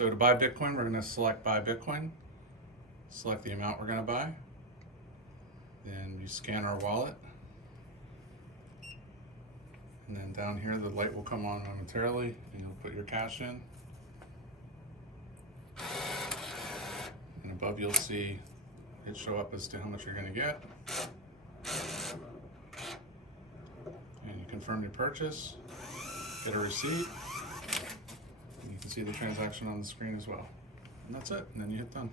So to buy Bitcoin, we're going to select buy Bitcoin, select the amount we're going to buy, then you scan our wallet, and then down here the light will come on momentarily and you'll put your cash in, and above you'll see it show up as to how much you're going to get, and you confirm your purchase, get a receipt, and you can see the transaction on the screen as well. And that's it, and then you hit done.